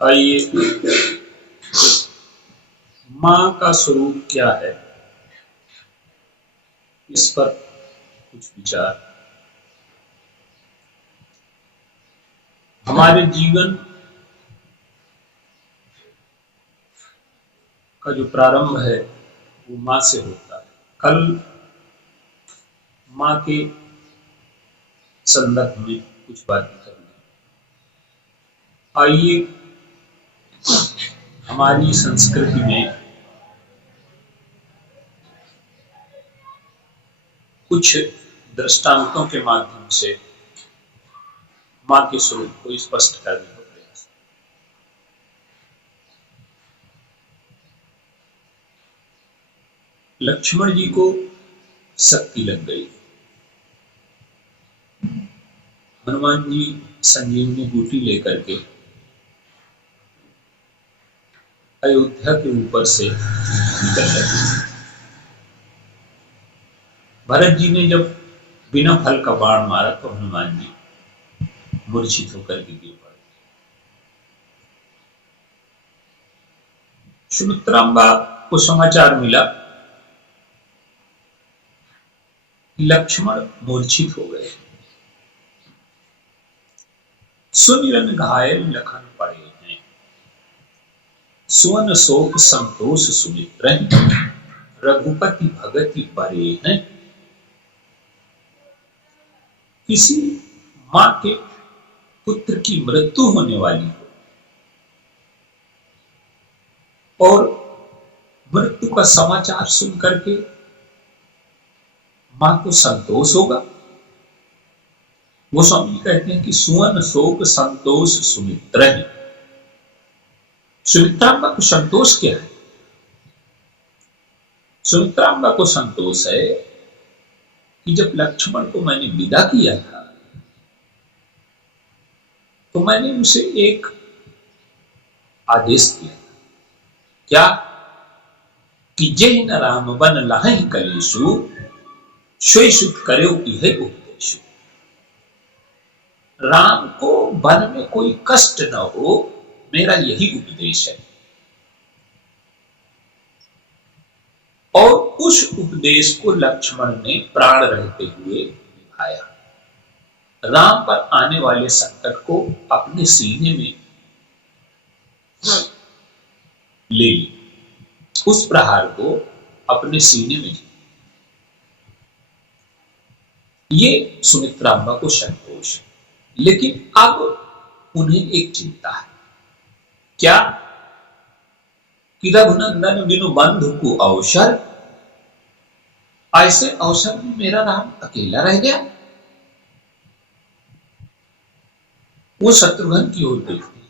आइए, माँ का स्वरूप क्या है, इस पर कुछ विचार। हमारे जीवन का जो प्रारंभ है वो माँ से होता है। कल माँ के संदर्भ में कुछ बातें करेंगे। आइए, हमारी संस्कृति में कुछ दृष्टांतों के माध्यम से माँ के स्वरूप को स्पष्ट करने का प्रयास। लक्ष्मण जी को शक्ति लग गई। हनुमान जी संजीवनी बूटी लेकर के अयोध्या के ऊपर से निकल गए। भरत जी ने जब बिना फल का बाण मारा तो हनुमान जी मूर्छित होकर के गिर पड़े। सुमित्रांबा को समाचार मिला कि लक्ष्मण मूर्छित हो गए। सुमिरन घायल लखन पड़े हैं, सुवन शोक संतोष सुमित्र रघुपति भगति परे हैं। किसी मां के पुत्र की मृत्यु होने वाली हो और मृत्यु का समाचार सुन करके मां को संतोष होगा। गोस्वामी कहते हैं कि सुवन शोक संतोष सुमित्र है। सुमित्रांबा को संतोष क्या है? सुमित्रांबा को संतोष है कि जब लक्ष्मण को मैंने विदा किया था तो मैंने उसे एक आदेश दिया था। क्या? कि जय न राम बन लहै कलेशु सोई सुत करेउ इहे उपदेशु। राम को वन में कोई कष्ट न हो, मेरा यही उपदेश है। और उस उपदेश को लक्ष्मण ने प्राण रहते हुए निभाया। राम पर आने वाले संकट को अपने सीने में ले ली, उस प्रहार को अपने सीने में ली। ये सुमित्रांबा को संतोष है। लेकिन अब उन्हें एक चिंता है। क्या? कि रघुनंदन बिनु बंधु को अवसर, ऐसे अवसर में मेरा राम अकेला रह गया। वो शत्रुघ्न की ओर देखती है।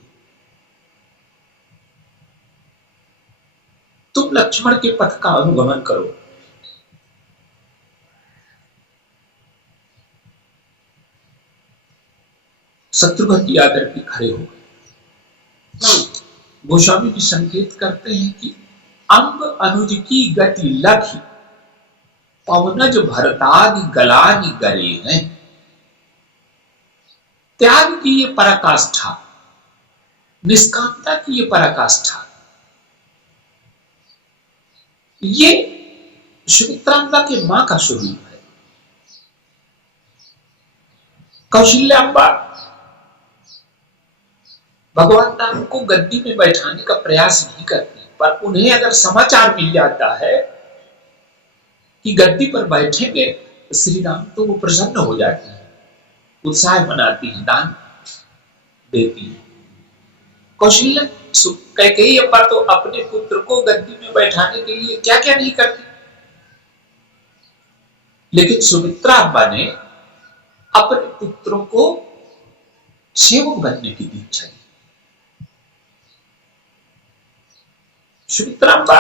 तुम लक्ष्मण के पथ का अनुगमन करो। शत्रुघ्न जी आकर के खड़े हो गए। गोस्वामी जी संकेत करते हैं कि अंब अनुज की गति लखी पवनज भरतादि गलानि गरे हैं। त्याग की ये पराकाष्ठा, निष्कामता की ये पराकाष्ठा, ये सुमित्रांबा के मां का स्वरूप है। कौशल्याम्बा भगवान राम को गद्दी में बैठाने का प्रयास नहीं करती, पर उन्हें अगर समाचार मिल जाता है कि गद्दी पर बैठेंगे श्री राम, तो वो प्रसन्न हो जाती है, उत्साह मनाती है, दान देती है। कौशल्या कैकेयी अम्बा तो अपने पुत्र को गद्दी में बैठाने के लिए क्या क्या नहीं करती, लेकिन सुमित्रा अम्बा ने अपने पुत्रों को सेवक बनने की दीक्षा दी। सुमित्रांबा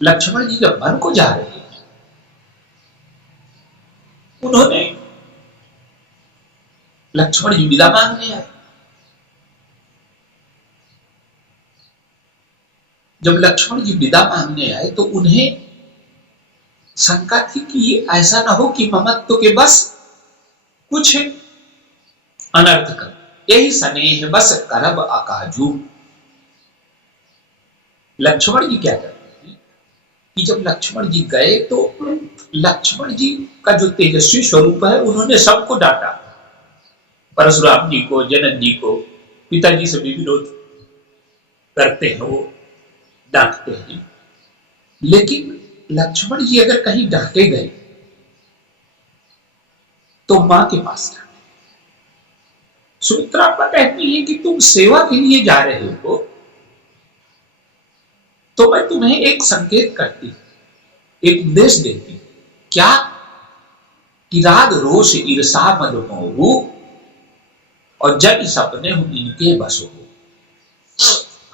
लक्ष्मण जी जब वन को जा रहे हैं, उन्होंने लक्ष्मण जी विदा मांगने आए। जब लक्ष्मण जी विदा मांगने आए तो उन्हें शंका थी कि ये ऐसा ना हो कि ममत्व के बस कुछ अनर्थ कर। यही स्नेह बस करब अकाजू। लक्ष्मण जी क्या करते हैं कि जब लक्ष्मण जी गए तो लक्ष्मण जी का जो तेजस्वी स्वरूप है उन्होंने सबको डांटा, परशुराम जी को, जनक जी को, पिताजी से भी विरोध करते हैं, वो डांटते हैं। लेकिन लक्ष्मण जी अगर कहीं डांटे गए तो मां के पास जाते। सुमित्रा कहती है कि तुम सेवा के लिए जा रहे हो तो मैं तुम्हें एक संकेत करती, एक उपदेश देती। क्या? कि राग रोष ईर्षा मद मोह और जन सपने हो इनके बस हो।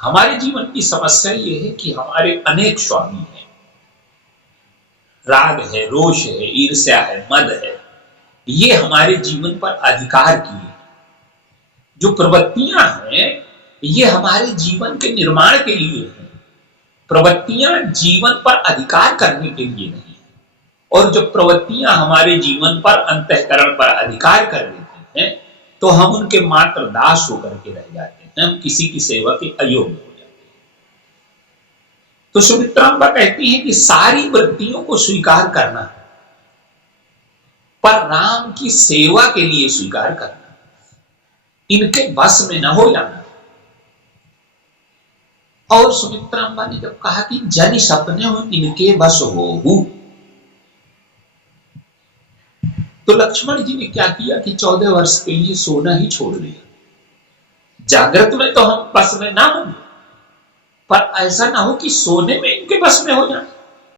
हमारे जीवन की समस्या यह है कि हमारे अनेक स्वामी हैं, राग है, रोष है, ईर्ष्या है, मद है, ये हमारे जीवन पर अधिकार किए। जो प्रवृत्तियां हैं ये हमारे जीवन के निर्माण के लिए हैं, प्रवृत्तियां जीवन पर अधिकार करने के लिए नहीं। और जब प्रवृत्तियां हमारे जीवन पर, अंतःकरण पर अधिकार कर देती हैं तो हम उनके मात्र दास होकर के रह जाते हैं, हम किसी की सेवा के अयोग्य हो जाते हैं। तो सुमित्रांबा कहती है कि सारी वृत्तियों को स्वीकार करना पर राम की सेवा के लिए स्वीकार करना, इनके बस में न हो जाना। और सुमित्रांबा ने जब कहा कि जन सपने हो इनके बस हो, तो लक्ष्मण जी ने क्या किया कि 14 वर्ष के लिए सोना ही छोड़ दिया। जागृत में तो हम बस में ना होंगे, पर ऐसा ना हो कि सोने में इनके बस में हो जाए।